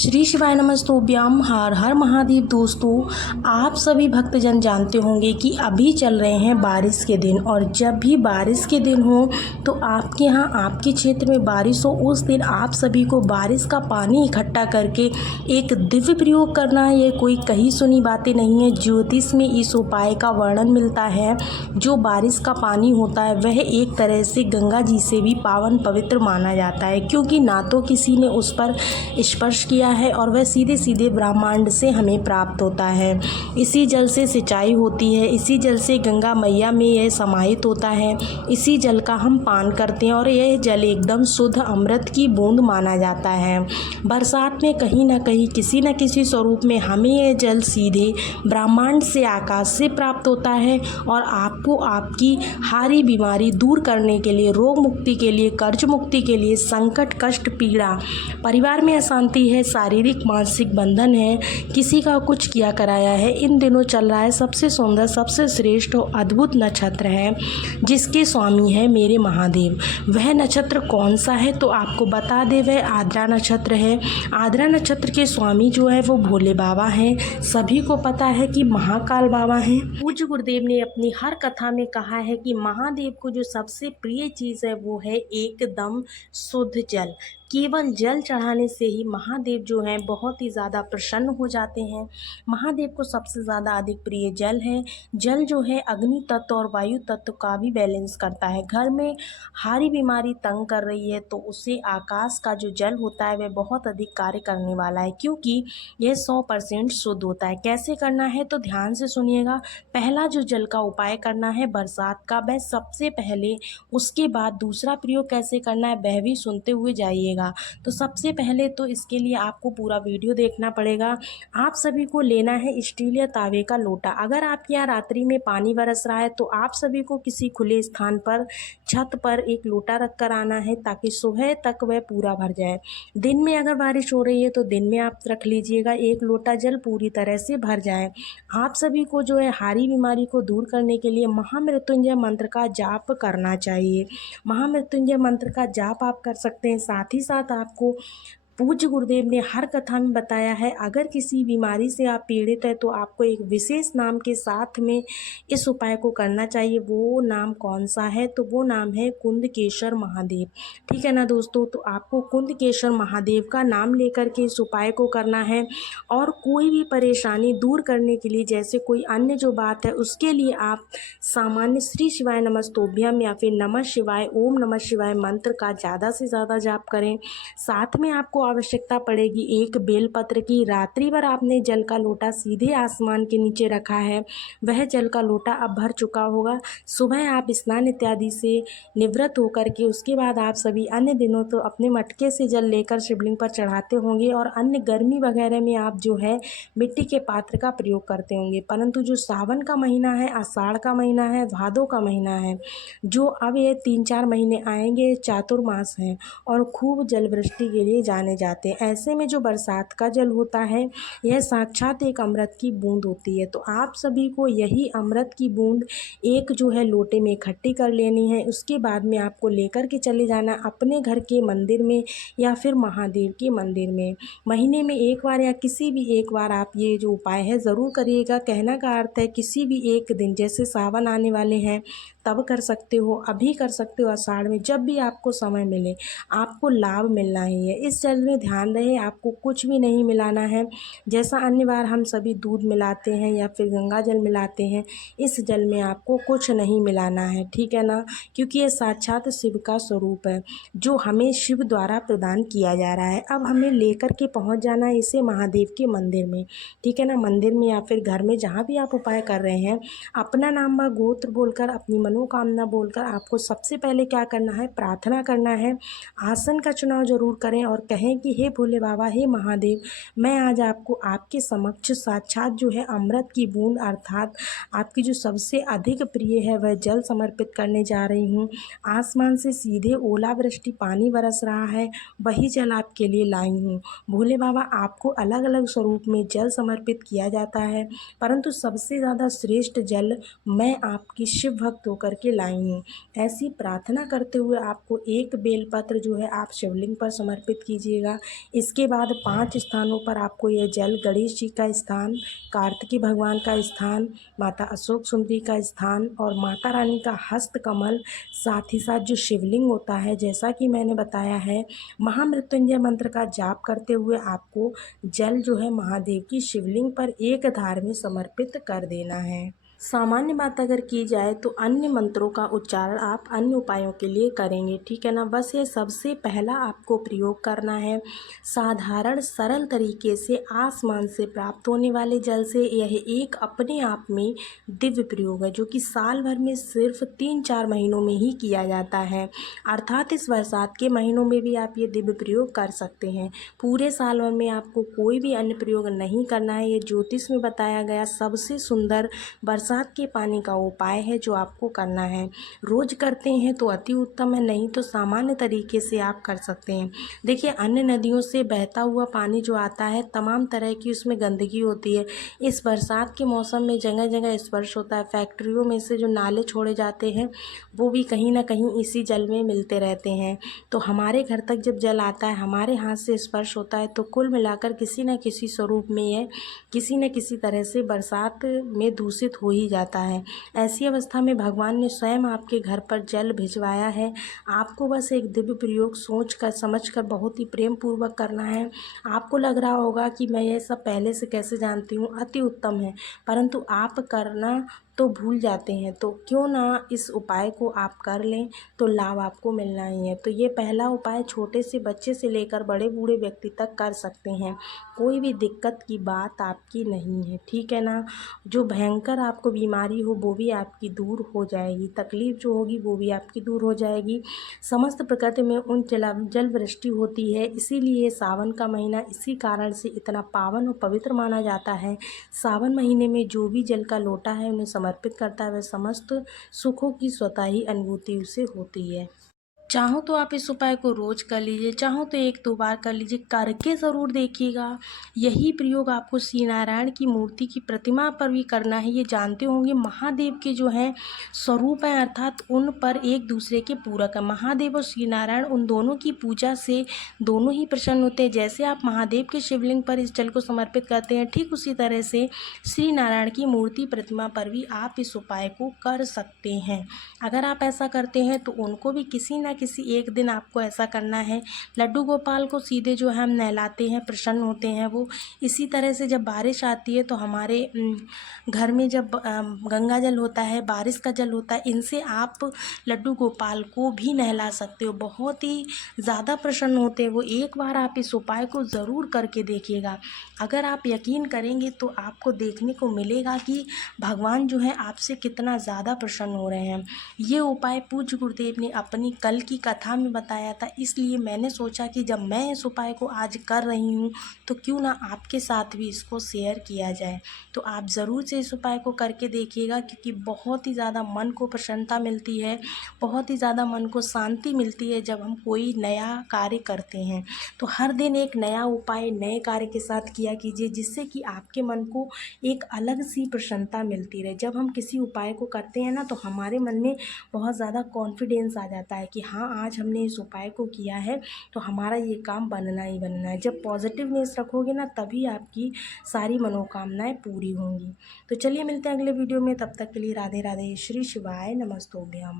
श्री शिवाय नमस्तोभ्यम। हर हर महादेव। दोस्तों, आप सभी भक्तजन जानते होंगे कि अभी चल रहे हैं बारिश के दिन, और जब भी बारिश के दिन हो तो आपके यहाँ आपके क्षेत्र में बारिश हो, उस दिन आप सभी को बारिश का पानी इकट्ठा करके एक दिव्य प्रयोग करना है। ये कोई कही सुनी बातें नहीं है। ज्योतिष में इस उपाय का वर्णन मिलता है। जो बारिश का पानी होता है वह एक तरह से गंगा जी से भी पावन पवित्र माना जाता है, क्योंकि ना तो किसी ने उस पर स्पर्श किया है और वह सीधे सीधे ब्रह्मांड से हमें प्राप्त होता है। इसी जल से सिंचाई होती है, इसी जल से गंगा मैया में यह समाहित होता है, इसी जल का हम पान करते हैं और यह जल एकदम शुद्ध अमृत की बूंद माना जाता है। बरसात में कहीं ना कहीं किसी न किसी स्वरूप में हमें यह जल सीधे ब्रह्मांड से, आकाश से प्राप्त होता है और आपको आपकी हारी बीमारी दूर करने के लिए, रोग मुक्ति के लिए, कर्ज मुक्ति के लिए, संकट, कष्ट, पीड़ा, परिवार में अशांति है, शारीरिक मानसिक बंधन है, किसी का कुछ किया कराया है, इन दिनों चल रहा है सबसे सुंदर, सबसे श्रेष्ठ और अद्भुत नक्षत्र है जिसके स्वामी है मेरे महादेव। वह नक्षत्र कौन सा है तो आपको बता दे, वह आद्रा नक्षत्र है। आद्रा नक्षत्र के स्वामी जो है वो भोले बाबा हैं। सभी को पता है कि महाकाल बाबा हैं। पूज्य गुरुदेव ने अपनी हर कथा में कहा है कि महादेव को जो सबसे प्रिय चीज़ है वो है एकदम शुद्ध जल। केवल जल चढ़ाने से ही महादेव जो हैं बहुत ही ज़्यादा प्रसन्न हो जाते हैं। महादेव को सबसे ज़्यादा अधिक प्रिय जल है। जल जो है अग्नि तत्व और वायु तत्व का भी बैलेंस करता है। घर में हारी बीमारी तंग कर रही है तो उसे आकाश का जो जल होता है वह बहुत अधिक कार्य करने वाला है, क्योंकि यह 100% शुद्ध होता है। कैसे करना है तो ध्यान से सुनिएगा। पहला जो जल का उपाय करना है बरसात का, वह सबसे पहले, उसके बाद दूसरा प्रयोग कैसे करना है वह भी सुनते हुए जाइएगा। तो सबसे पहले तो इसके लिए आपको पूरा वीडियो देखना पड़ेगा। आप सभी को लेना है स्टील या तावे का लोटा। अगर आपके यहाँ रात्रि में पानी बरस रहा है तो आप सभी को किसी खुले स्थान पर, छत पर एक लोटा रख कर आना है ताकि सुबह तक वह पूरा भर जाए। दिन में अगर बारिश हो रही है तो दिन में आप रख लीजिएगा, एक लोटा जल पूरी तरह से भर जाए। आप सभी को जो है हारी बीमारी को दूर करने के लिए महामृत्युंजय मंत्र का जाप करना चाहिए। महामृत्युंजय मंत्र का जाप आप कर सकते हैं। साथ ही साथ आपको पूज्य गुरुदेव ने हर कथा में बताया है, अगर किसी बीमारी से आप पीड़ित है तो आपको एक विशेष नाम के साथ में इस उपाय को करना चाहिए। वो नाम कौन सा है तो वो नाम है कुंदकेश्वर महादेव। ठीक है ना दोस्तों, तो आपको कुंदकेश्वर महादेव का नाम लेकर के इस उपाय को करना है। और कोई भी परेशानी दूर करने के लिए, जैसे कोई अन्य जो बात है उसके लिए आप सामान्य श्री शिवाय नमस्तोभ्यम या फिर नमः शिवाय, ओम नमः शिवाय मंत्र का ज़्यादा से ज़्यादा जाप करें। साथ में आपको आवश्यकता पड़ेगी एक बेलपत्र की। रात्रि भर आपने जल का लोटा सीधे आसमान के नीचे रखा है, वह जल का लोटा अब भर चुका होगा। सुबह आप स्नान इत्यादि से निवृत्त होकर के उसके बाद आप सभी अन्य दिनों तो अपने मटके से जल लेकर शिवलिंग पर चढ़ाते होंगे, और अन्य गर्मी वगैरह में आप जो है मिट्टी के पात्र का प्रयोग करते होंगे। परंतु जो सावन का महीना है, आषाढ़ का महीना है, भादों का महीना है, जो अब ये 3-4 महीने आएंगे, चातुर्मास हैं और खूब जल वृष्टि के लिए जाने जाते हैं। ऐसे में जो बरसात का जल होता है यह साक्षात एक अमृत की बूंद होती है। तो आप सभी को यही अमृत की बूंद एक जो है लोटे में इकट्ठी कर लेनी है। उसके बाद में आपको लेकर के चले जाना अपने घर के मंदिर में या फिर महादेव के मंदिर में। महीने में एक बार या किसी भी एक बार आप ये जो उपाय है ज़रूर करिएगा। कहने का अर्थ है किसी भी एक दिन, जैसे सावन आने वाले हैं तब कर सकते हो, अभी कर सकते हो, आषाढ़ में, जब भी आपको समय मिले आपको लाभ मिलना ही है। इस जल में ध्यान रहे आपको कुछ भी नहीं मिलाना है। जैसा अन्य बार हम सभी दूध मिलाते हैं या फिर गंगा जल मिलाते हैं, इस जल में आपको कुछ नहीं मिलाना है। ठीक है ना, क्योंकि ये साक्षात शिव का स्वरूप है जो हमें शिव द्वारा प्रदान किया जा रहा है। अब हमें लेकर के पहुंच जाना है इसे महादेव के मंदिर में। ठीक है ना, मंदिर में या फिर घर में जहाँ भी आप उपाय कर रहे हैं, अपना नाम व गोत्र बोलकर, अपनी मनोकामना बोलकर आपको सबसे पहले क्या करना है, प्रार्थना करना है। आसन का चुनाव जरूर करें और कहें कि हे भोले बाबा, हे महादेव, मैं आज आपको आपके समक्ष साक्षात जो है अमृत की बूंद अर्थात आपकी जो सबसे अधिक प्रिय है वह जल समर्पित करने जा रही हूँ। आसमान से सीधे ओलावृष्टि पानी बरस रहा है, वही जल आपके लिए लाई हूँ। भोले बाबा, आपको अलग अलग स्वरूप में जल समर्पित किया जाता है, परंतु सबसे ज़्यादा श्रेष्ठ जल मैं आपकी शिव भक्तों करके लाई हूँ। ऐसी प्रार्थना करते हुए आपको एक बेलपत्र जो है आप शिवलिंग पर समर्पित कीजिएगा। इसके बाद 5 स्थानों पर आपको ये जल, गणेश जी का स्थान, कार्तिकी भगवान का स्थान, माता अशोक सुंदरी का स्थान और माता रानी का हस्त कमल, साथ ही साथ जो शिवलिंग होता है जैसा कि मैंने बताया है, महामृत्युंजय मंत्र का जाप करते हुए आपको जल जो है महादेव की शिवलिंग पर एक धार में समर्पित कर देना है। सामान्य बात अगर की जाए तो अन्य मंत्रों का उच्चारण आप अन्य उपायों के लिए करेंगे, ठीक है ना। बस ये सबसे पहला आपको प्रयोग करना है। साधारण सरल तरीके से आसमान से प्राप्त होने वाले जल से यह एक अपने आप में दिव्य प्रयोग है, जो कि साल भर में सिर्फ 3-4 महीनों में ही किया जाता है। अर्थात इस बरसात के महीनों में भी आप ये दिव्य प्रयोग कर सकते हैं। पूरे साल भर में आपको कोई भी अन्य प्रयोग नहीं करना है। ये ज्योतिष में बताया गया सबसे सुंदर बरसात के पानी का उपाय है जो आपको करना है। रोज करते हैं तो अति उत्तम है, नहीं तो सामान्य तरीके से आप कर सकते हैं। देखिए, अन्य नदियों से बहता हुआ पानी जो आता है, तमाम तरह की उसमें गंदगी होती है। इस बरसात के मौसम में जगह जगह स्पर्श होता है। फैक्ट्रियों में से जो नाले छोड़े जाते हैं वो भी कहीं ना कहीं इसी जल में मिलते रहते हैं। तो हमारे घर तक जब जल आता है, हमारे हाथ से स्पर्श होता है, तो कुल मिलाकर किसी न किसी स्वरूप में यह किसी न किसी तरह से बरसात में दूषित हो ही जाता है। ऐसी अवस्था में भगवान ने स्वयं आपके घर पर जल भिजवाया है। आपको बस एक दिव्य प्रयोग सोच कर समझ कर बहुत ही प्रेम पूर्वक करना है। आपको लग रहा होगा कि मैं ये सब पहले से कैसे जानती हूँ, अति उत्तम है, परंतु आप करना तो भूल जाते हैं। तो क्यों ना इस उपाय को आप कर लें, तो लाभ आपको मिलना ही है। तो ये पहला उपाय छोटे से बच्चे से लेकर बड़े बूढ़े व्यक्ति तक कर सकते हैं। कोई भी दिक्कत की बात आपकी नहीं है, ठीक है ना। जो भयंकर आपको बीमारी हो वो भी आपकी दूर हो जाएगी, तकलीफ़ जो होगी वो भी आपकी दूर हो जाएगी। समस्त प्रकृति में उन जल वृष्टि होती है, इसीलिए सावन का महीना इसी कारण से इतना पावन और पवित्र माना जाता है। सावन महीने में जो भी जल का लोटा है उन्हें समर्पित करता है, वह समस्त सुखों की स्वतः ही अनुभूति उसे होती है। चाहो तो आप इस उपाय को रोज कर लीजिए, चाहो तो 1-2 बार कर लीजिए, करके ज़रूर देखिएगा। यही प्रयोग आपको श्री नारायण की मूर्ति की प्रतिमा पर भी करना है। ये जानते होंगे महादेव के जो हैं स्वरूप हैं, अर्थात उन पर एक दूसरे के पूरक है। महादेव और श्री नारायण, उन दोनों की पूजा से दोनों ही प्रसन्न होते हैं। जैसे आप महादेव के शिवलिंग पर इस जल को समर्पित करते हैं, ठीक उसी तरह से श्री नारायण की मूर्ति प्रतिमा पर भी आप इस उपाय को कर सकते हैं। अगर आप ऐसा करते हैं तो उनको भी किसी न किसी एक दिन आपको ऐसा करना है। लड्डू गोपाल को सीधे जो है हम नहलाते हैं, प्रसन्न होते हैं वो। इसी तरह से जब बारिश आती है तो हमारे घर में जब गंगा जल होता है, बारिश का जल होता है, इनसे आप लड्डू गोपाल को भी नहला सकते हो। बहुत ही ज़्यादा प्रसन्न होते हैं वो। एक बार आप इस उपाय को ज़रूर करके देखिएगा। अगर आप यकीन करेंगे तो आपको देखने को मिलेगा कि भगवान जो है आपसे कितना ज़्यादा प्रसन्न हो रहे हैं। ये उपाय पूज्य गुरुदेव ने अपनी कल की कथा में बताया था, इसलिए मैंने सोचा कि जब मैं इस उपाय को आज कर रही हूँ तो क्यों ना आपके साथ भी इसको शेयर किया जाए। तो आप ज़रूर से इस उपाय को करके देखिएगा, क्योंकि बहुत ही ज़्यादा मन को प्रसन्नता मिलती है, बहुत ही ज़्यादा मन को शांति मिलती है जब हम कोई नया कार्य करते हैं। तो हर दिन एक नया उपाय नए कार्य के साथ किया कीजिए, जिससे कि आपके मन को एक अलग सी प्रसन्नता मिलती रहे। जब हम किसी उपाय को करते हैं ना, तो हमारे मन में बहुत ज़्यादा कॉन्फिडेंस आ जाता है कि हाँ, आज हमने इस उपाय को किया है तो हमारा ये काम बनना ही बनना है। जब पॉजिटिवनेस रखोगे ना, तभी आपकी सारी मनोकामनाएं पूरी होंगी। तो चलिए मिलते हैं अगले वीडियो में, तब तक के लिए राधे राधे, श्री शिवाय नमस्तुभ्यम।